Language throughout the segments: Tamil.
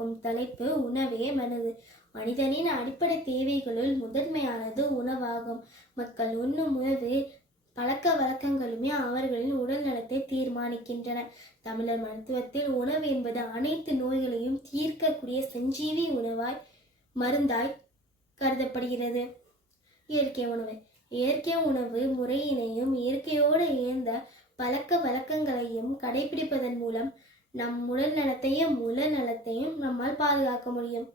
இருக்கும் தலைப்பு உணவே மனது. மனிதனின் அடிப்படை தேவைகளுள் முதன்மையானது உணவாகும். மக்கள் உண்ணும் உணவு பழக்க வழக்கங்களுமே அவர்களின் உடல் நலத்தை தீர்மானிக்கின்றன. தமிழர் மருத்துவத்தில் உணவு என்பது அனைத்து நோய்களையும் தீர்க்கக்கூடிய சஞ்சீவி உணவாய் மருந்தாய் கருதப்படுகிறது. இயற்கை உணவு. இயற்கை உணவு முறையினையும் இயற்கையோடு இயந்த பழக்க வழக்கங்களையும் கடைபிடிப்பதன் மூலம் நம் உடல் நலத்தையும் உடல் நலத்தையும் நம்மால் பாதுகாக்க முடியும்.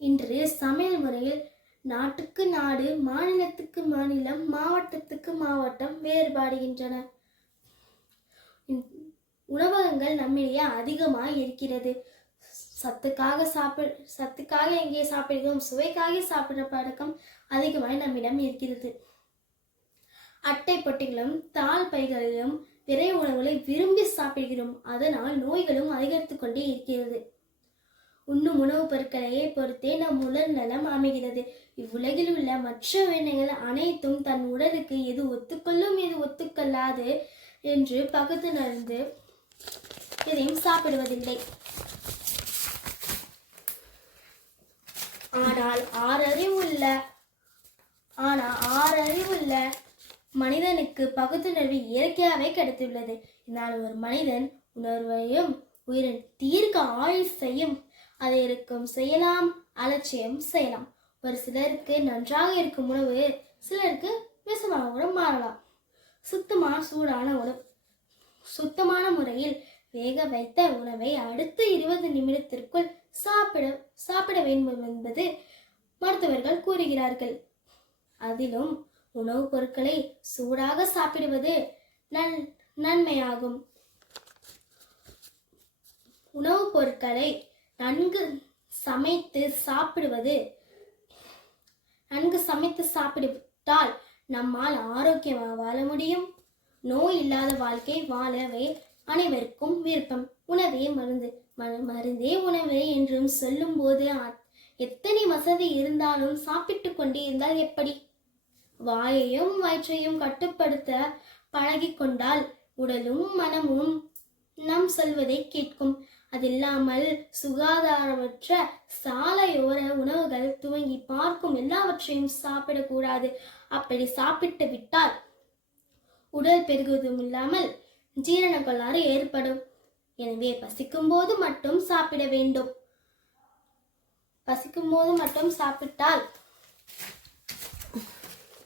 இன்று சமையல் முறையில் நாட்டுக்கு நாடு மாநிலத்துக்கு மாநிலம் மாவட்டத்துக்கு மாவட்டம் வேறுபாடுகின்றன. உணவகங்கள் நம்மிடையே அதிகமாக இருக்கிறது. சத்துக்காக சாப்பிட சத்துக்காக எங்கே சாப்பிடுகிறோம் சுவைக்காக சாப்பிடுற பழக்கம் அதிகமாக நம்மிடம் இருக்கிறது. அட்டை பொட்டிகளும் தாள் பைகளிலும் பிறை உணவுகளை விரும்பி சாப்பிடுகிறோம். அதனால் நோய்களும் அதிகரித்து கொண்டே இருக்கிறது. உண்ணும் உணவுப் பொருட்களையே பொறுத்தே நம் உடல் நலம் அமைகிறது. இவ்வுலகில் உள்ள மற்ற உயிரினங்கள் அனைத்தும் தன் உடலுக்கு எது ஒத்துக்கொள்ளும் எது ஒத்துக்கொள்ளாது என்று பகுத்துணர்ந்து எதையும் சாப்பிடுவதில்லை. ஆனால் ஆறறிவுள்ள ஆனால் ஆறறிவுள்ள மனிதனுக்கு பகுத்துணர்வு இயற்கையாகவே கிடைத்துள்ளது. இதனால் ஒரு மனிதன் உணர்வையும் உயிரின் தீர்க்க ஆயுசையும் அதை இருக்கும் செய்யலாம் அலட்சியம் செய்யலாம். ஒரு சிலருக்கு நன்றாக இருக்கும் உணவு சிலருக்கு விஷமாக கூட மாறலாம். சுத்தமான சூடான உணவு சுத்தமான முறையில் வேக வைத்த உணவை அடுத்த இருபது நிமிடத்திற்குள் சாப்பிட சாப்பிட வேண்டும் என்பது மருத்துவர்கள் கூறுகிறார்கள். அதிலும் உணவுப் பொருட்களை சூடாக சாப்பிடுவது நன் நன்மையாகும். உணவுப் பொருட்களை நன்கு சமைத்து சாப்பிடுவது நன்கு சமைத்து சாப்பிட்டால் நம்மால் ஆரோக்கியமாக வாழ முடியும். நோய் இல்லாத வாழ்க்கை வாழவே அனைவருக்கும் விருப்பம். உணவே மருந்து மருந்தே உணவு என்றும் சொல்லும்போது அ- எத்தனை வசதி இருந்தாலும் சாப்பிட்டு கொண்டே இருந்தால் எப்படி? வாயையும் வயிற்றையும் கட்டுப்படுத்த பழகிக்கொண்டால் உடலும் மனமும் நாம் சொல்வதை கேட்கும். அதில்லாமல் சுகாதாரமற்ற சாலையோர உணவுகள் துவங்கி பார்க்கும் எல்லாவற்றையும் சாப்பிடக்கூடாது. அப்படி சாப்பிட்டு விட்டால் உடல் பெருகுவதும் இல்லாமல் ஜீரண கோளாறு ஏற்படும். எனவே பசிக்கும் போது மட்டும் சாப்பிட வேண்டும். பசிக்கும் போது மட்டும் சாப்பிட்டால்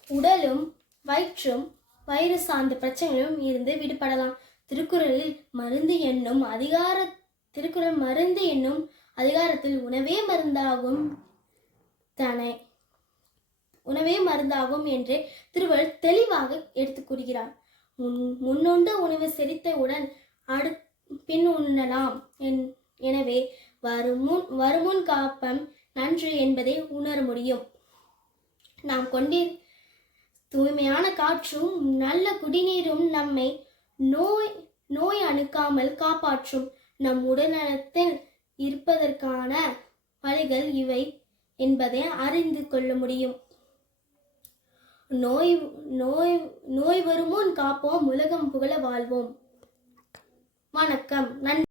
உடலும் வயிற்றும் வயிறு சார்ந்த பிரச்சனைகளும் இருந்து விடுபடலாம். திருக்குறளில் மருந்து என்னும் அதிகார திருக்குறள் மருந்து என்னும் அதிகாரத்தில் உணவே மருந்தாகும் தானே உணவே மருந்தாகும் என்று திருவள்ளுவர் தெளிவாக எடுத்து கூறுகிறார். முன் முன்னுண்ட உணவு செரித்தவுடன் அடு பின் உண்ணலாம் என்- எனவே வருமுன் வருமுன் காப்பம் நன்று என்பதை உணர முடியும். நாம் கொண்டிரு தூய்மையான காற்றும் நல்ல குடிநீரும் நம்மை நோய் நோய் அணுக்காமல் காப்பாற்றும் நம் உடல்நலத்தில் இருப்பதற்கான வழிகள் இவை என்பதை அறிந்து கொள்ள முடியும். நோய் நோய் நோய் வருமுன் காப்போம் உலகம் புகழ வாழ்வோம். வணக்கம் நன்றி